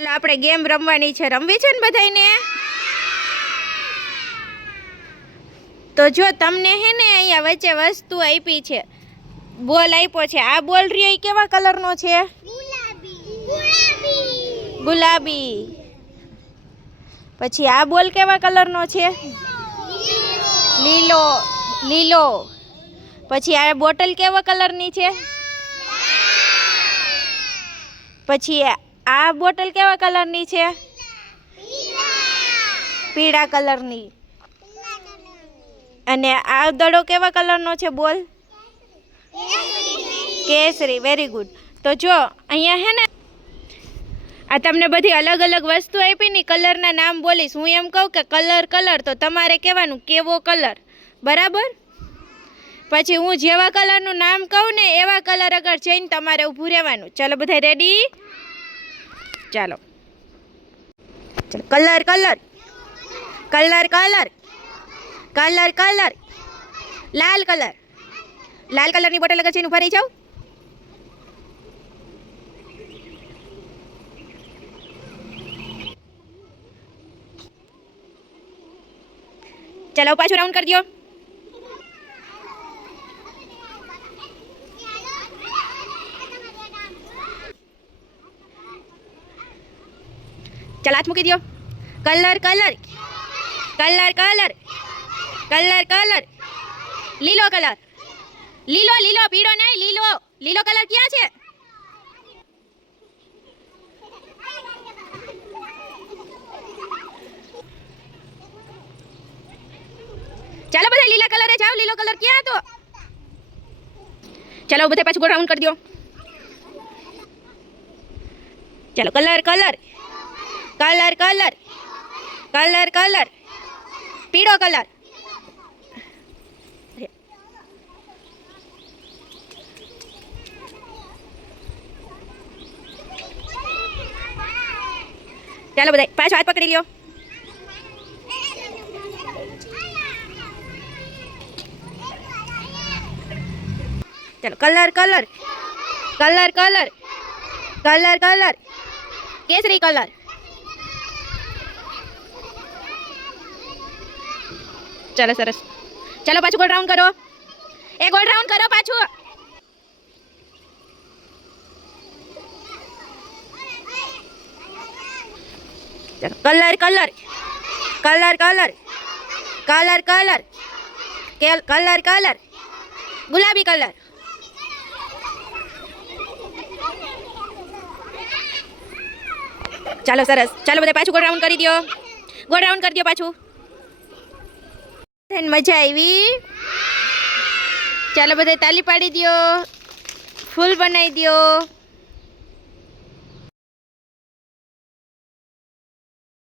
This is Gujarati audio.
આપણે ગેમ રમવાની છે, રમવી છે ને બધાને? તો જો તમને હે ને અહીંયા વચ્ચે વસ્તુ આપી છે, બોલ આપ્યો છે. આ બોલ રહ્યો એ કેવા કલરનો છે? ગુલાબી. પછી આ બોલ કેવા કલરનો છે? લીલો. લીલો. પછી આ બોટલ કેવા કલરની છે? પછી આ બોટલ કેવા કલરની છે? પીળા કલરની. અને આ દડો કેવા કલરનો છે? બોલ કેસરી. Very good. તો જો અહીંયા હે ને આ તમને બધી અલગ અલગ વસ્તુ આપી ને કલરના નામ બોલીશ. હું એમ કહું કે કલર કલર, તો તમારે કહેવાનું કેવો કલર, બરાબર? પછી હું જેવા કલરનું નામ કહું ને એવા કલર આગળ જઈને તમારે ઊભું રહેવાનું. ચાલો બધા રેડી? ચાલો. Colour colour colour colour colour colour. લાલ કલર. લાલ કલરની બોટલ આગળ જઈને ઊભા રહી જાઓ. ચાલો પાછું રાઉન્ડ કરી દો. ચાલ હાથ મૂકી દો. Colour colour colour colour colour colour. લીલો કલર. લીલો લીલો, પીળો નહીં, લીલો. લીલો કલર ક્યાં છે? ચાલો બધા લીલા કલરે જાઓ. લીલો કલર ક્યાં હતો? ચાલો બધા પાછું રાઉન્ડ કરી દો. ચાલો colour colour colour colour colour colour. પીળો કલર. ચાલો બધા પાછો હાથ પકડી લ્યો. ચાલો colour colour colour colour colour colour. કેસરી કલર. ચાલો સરસ. ચાલો પાછું ગોળ રાઉન્ડ કરો. ગોળ રાઉન્ડ કરો પાછું. Colour colour colour colour colour colour colour colour. ગુલાબી કલર. ચાલો સરસ. ચાલો બધા પાછું ગોળ રાઉન્ડ કરી દો. ગોળ રાઉન્ડ કરી દો પાછું. મજા આવી? ચાલો બધા તાલી પાડી દો, ફૂલ બનાવી દો.